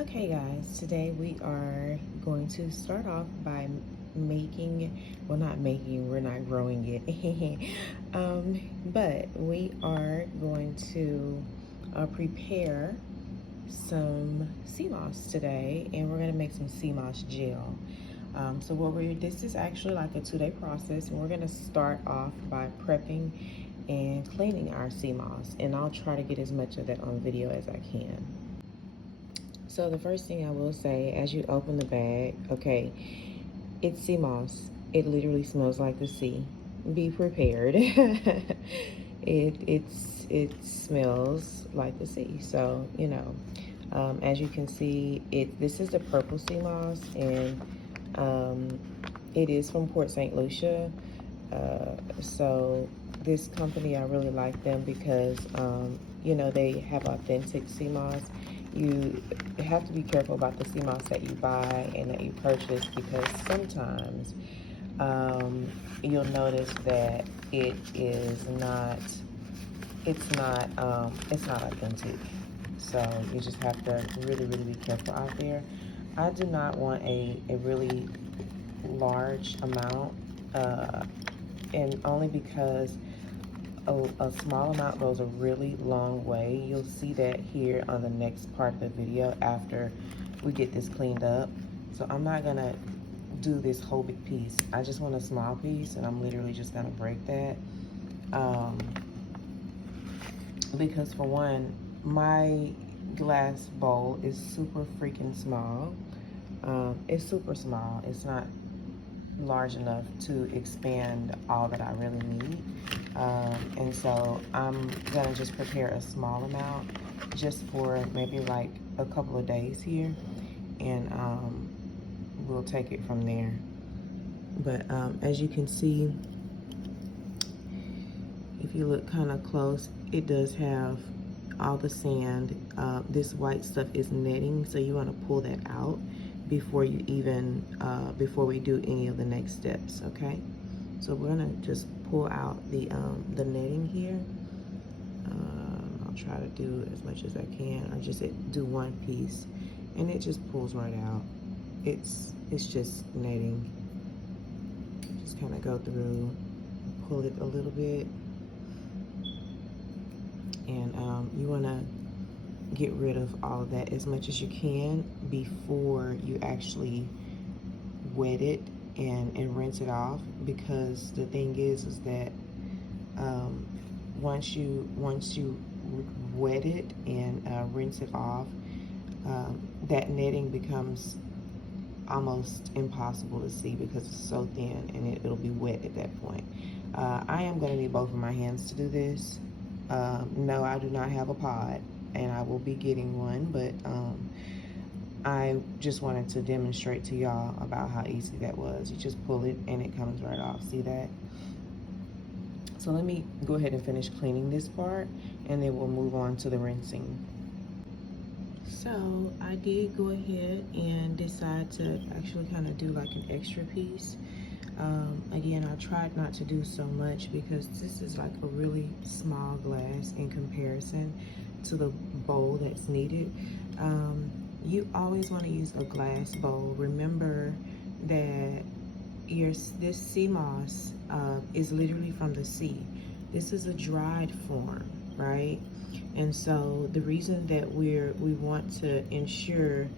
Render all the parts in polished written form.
Okay guys, today we are going to start off by we're not growing it, but we are going to prepare some sea moss today, and we're going to make some sea moss gel. This is actually like a 2-day process, and we're going to start off by prepping and cleaning our sea moss, and I'll try to get as much of that on video as I can. So the first thing I will say, as you open the bag, okay, it's sea moss. It literally smells like the sea. Be prepared. It smells like the sea. So as you can see, this is the purple sea moss, and it is from Port St. Lucia. So this company, I really like them because they have authentic sea moss. You have to be careful about the sea moss that you buy and that you purchase, because sometimes you'll notice that it's not authentic. So you just have to really be careful out there. I do not want a really large amount, and only because a small amount goes a really long way. You'll see that here on the next part of the video after we get this cleaned up. So I'm not gonna do this whole big piece. I just want a small piece, and I'm literally just gonna break that. Because for one, my glass bowl is super freaking small. It's super small. It's not large enough to expand all that I really need. And so I'm gonna just prepare a small amount just for maybe like a couple of days here, and we'll take it from there. But as you can see, if you look kind of close, it does have all the sand. This white stuff is netting, so you want to pull that out before you even before we do any of the next steps. Okay, so we're gonna just pull out the netting here. I'll try to do as much as I can. I just do one piece, and it just pulls right out. It's just netting. Just kind of go through, pull it a little bit, and you want to get rid of all of that as much as you can before you actually wet it and rinse it off, because the thing is that once you wet it and rinse it off, that netting becomes almost impossible to see because it's so thin, and it'll be wet at that point. I am going to need both of my hands to do this. No, I do not have a pod, and I will be getting one, but I just wanted to demonstrate to y'all about how easy that was. You just pull it and it comes right off. See that? So let me go ahead and finish cleaning this part, and then we'll move on to the rinsing. So I did go ahead and decide to actually kind of do like an extra piece. Again, I tried not to do so much because this is like a really small glass in comparison to the bowl that's needed. You always want to use a glass bowl. Remember that this sea moss is literally from the sea. This is a dried form, right? And so the reason that we want to ensure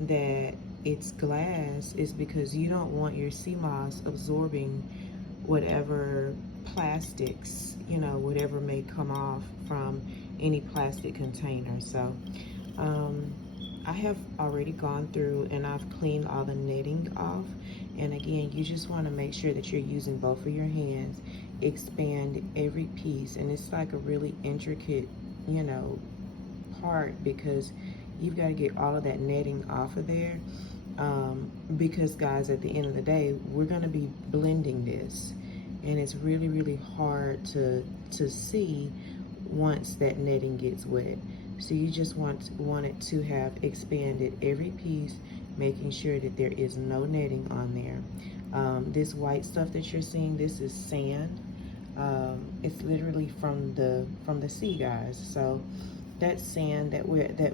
that it's glass is because you don't want your sea moss absorbing whatever plastics, whatever may come off from any plastic container. So I have already gone through and I've cleaned all the netting off. And again, you just want to make sure that you're using both of your hands, expand every piece. And it's like a really intricate, part, because you've got to get all of that netting off of there. Because guys, at the end of the day, we're going to be blending this, and it's really hard to see once that netting gets wet. So you just want it to have expanded every piece, making sure that there is no netting on there. This white stuff that you're seeing, this is sand. It's literally from the sea, guys. So that sand that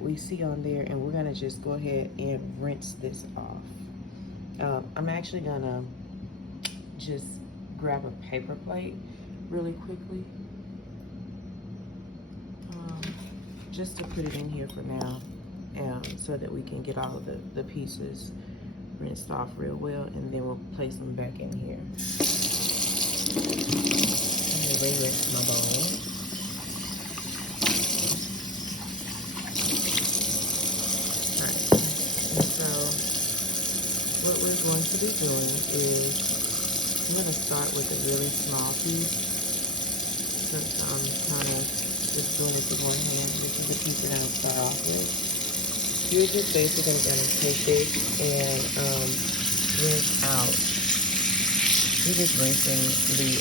we see on there, and we're gonna just go ahead and rinse this off. I'm actually gonna just grab a paper plate really quickly, just to put it in here for now, so that we can get all of the pieces rinsed off real well, and then we'll place them back in here. I'm gonna re-rinse my bowl. Alright, and so what we're going to be doing is I'm going to start with a really small piece, since I'm kind of just doing it with one hand. This is the piece that I'm going to start off with. You're just basically going to take this and rinse out. You're just rinsing the,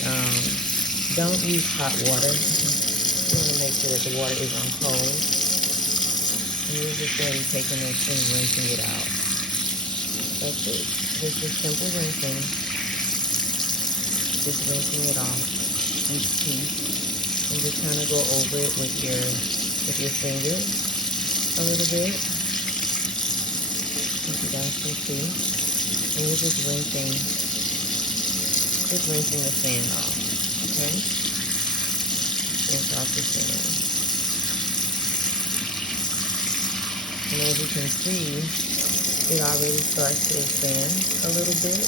don't use hot water. You want to make sure that the water is on cold. And you're just then taking this and rinsing it out. That's it. Just a simple rinsing. Just rinsing it off each piece. And just kind of go over it with your finger a little bit. As you guys can see. And you're just rinsing the sand off. Okay? Rinse off the sand. And as you can see, it already starts to expand a little bit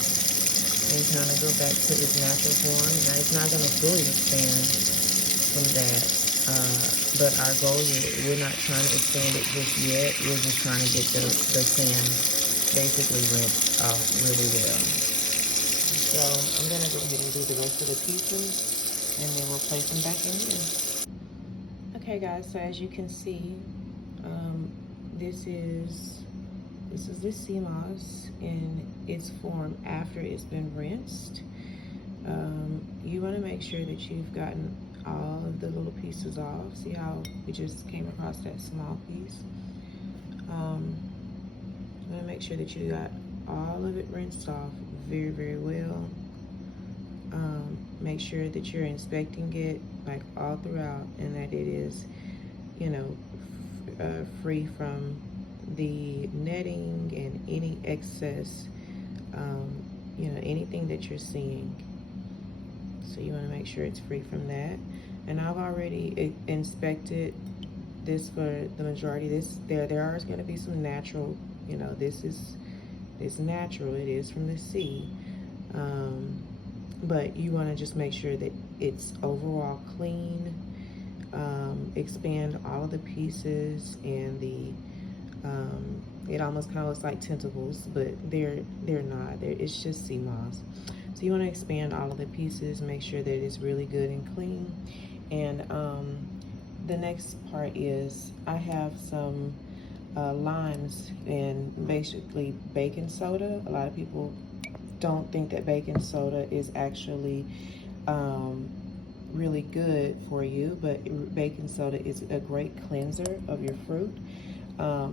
and kind of go back to its natural form. Now, it's not going to fully expand from that, but our goal here, we're not trying to expand it just yet. We're just trying to get the sand basically rinsed off really well. So I'm going to go ahead and do the rest of the pieces, and then we'll place them back in here. Okay, guys, so as you can see, this is the sea moss in its form after it's been rinsed. You want to make sure that you've gotten all of the little pieces off. See how we just came across that small piece? You want to make sure that you got all of it rinsed off very, very well. Make sure that you're inspecting it like all throughout, and that it is, you know, free from the netting and any excess, you know, anything that you're seeing. So you want to make sure it's free from that. And I've already inspected this for the majority. There are going to be some natural, you know, it's natural. It is from the sea. But you want to just make sure that it's overall clean. Expand all of the pieces, and it almost kind of looks like tentacles, but they're not. It's just sea moss. So you want to expand all of the pieces, make sure that it's really good and clean. And the next part is I have some limes and basically baking soda. A lot of people don't think that baking soda is actually really good for you, but baking soda is a great cleanser of your fruit.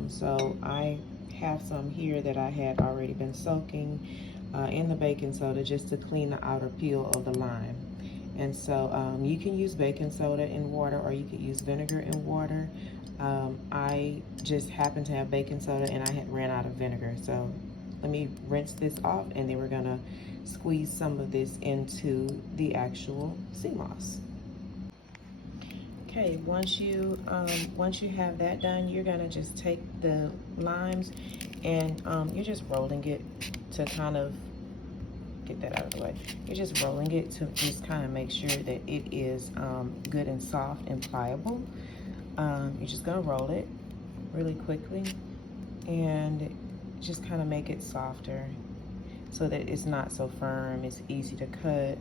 So I have some here that I had already been soaking in the baking soda just to clean the outer peel of the lime. And so you can use baking soda in water, or you could use vinegar in water. I just happened to have baking soda and I had ran out of vinegar. So let me rinse this off, and then we're gonna squeeze some of this into the actual sea moss. Okay, once you have that done, you're gonna just take the limes and you're just rolling it to kind of get that out of the way. You're just rolling it to just kind of make sure that it is good and soft and pliable. You're just gonna roll it really quickly and just kind of make it softer so that it's not so firm, it's easy to cut.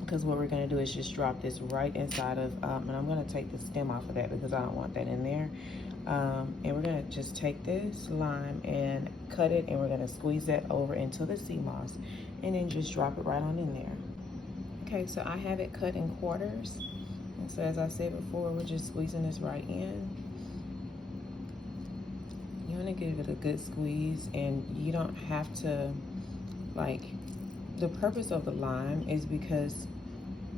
Because what we're going to do is just drop this right inside of, and I'm going to take the stem off of that because I don't want that in there. And we're going to just take this lime and cut it, and we're going to squeeze that over into the sea moss, and then just drop it right on in there. Okay, so I have it cut in quarters. And so as I said before, we're just squeezing this right in. You want to give it a good squeeze, and you don't have to, like, the purpose of the lime is because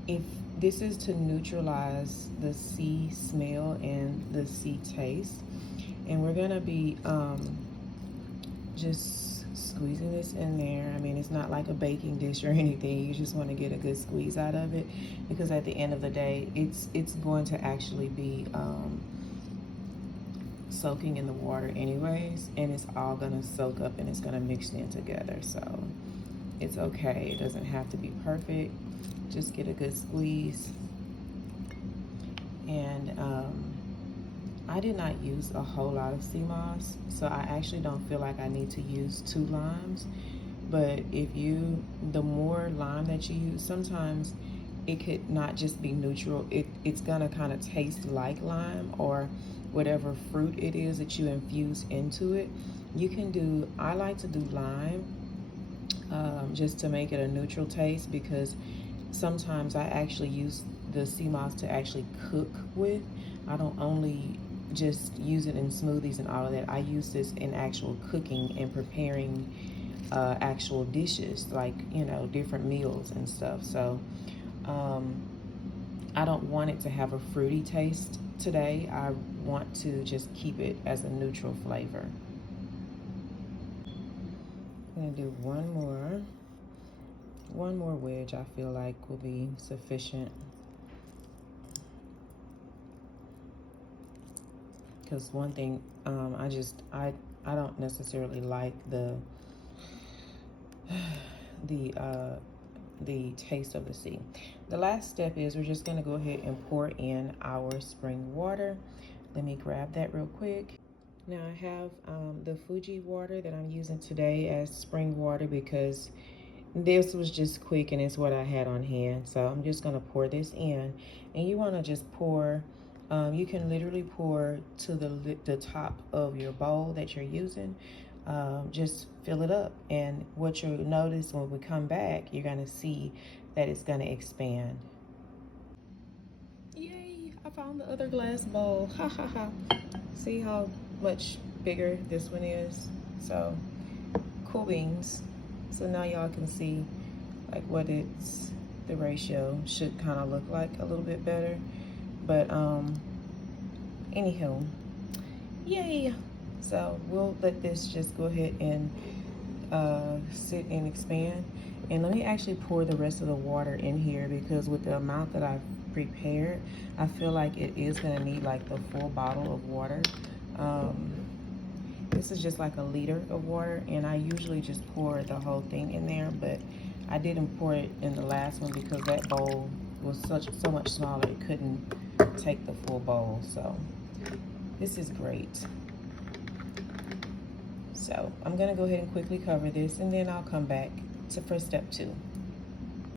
if this is to neutralize the sea smell and the sea taste. And we're gonna be just squeezing this in there. I mean, it's not like a baking dish or anything. You just want to get a good squeeze out of it, because at the end of the day, it's going to actually be soaking in the water anyways, and it's all gonna soak up and it's gonna mix in together. So it's okay. It doesn't have to be perfect. Just get a good squeeze. And I did not use a whole lot of sea moss, so I actually don't feel like I need to use 2 limes. But the more lime that you use, sometimes it could not just be neutral. It's gonna kind of taste like lime or whatever fruit it is that you infuse into it. I like to do lime just to make it a neutral taste, because sometimes I actually use the sea moss to actually cook with. I don't only just use it in smoothies and all of that. I use this in actual cooking and preparing actual dishes, like, you know, different meals and stuff. So I don't want it to have a fruity taste today. I want to just keep it as a neutral flavor. I'm gonna do one more wedge. I feel like will be sufficient, because one thing, I don't necessarily like the taste of the sea. The last step is we're just gonna go ahead and pour in our spring water. Let me grab that real quick. Now I have the Fuji water that I'm using today as spring water, because this was just quick and it's what I had on hand. So I'm just gonna pour this in, and you wanna just pour, you can literally pour to the top of your bowl that you're using. Just fill it up, and what you'll notice when we come back, you're gonna see that it's gonna expand. Yay, I found the other glass bowl. Ha ha ha. See how much bigger this one is? So cool beans. So now y'all can see like what the ratio should kind of look like a little bit better. But anywho, yay. So we'll let this just go ahead and sit and expand. And let me actually pour the rest of the water in here, because with the amount that I've prepared, I feel like it is gonna need like the full bottle of water. This is just like a liter of water, and I usually just pour the whole thing in there, but I didn't pour it in the last one because that bowl was so much smaller, it couldn't take the full bowl. So this is great. So I'm gonna go ahead and quickly cover this, and then I'll come back for step 2.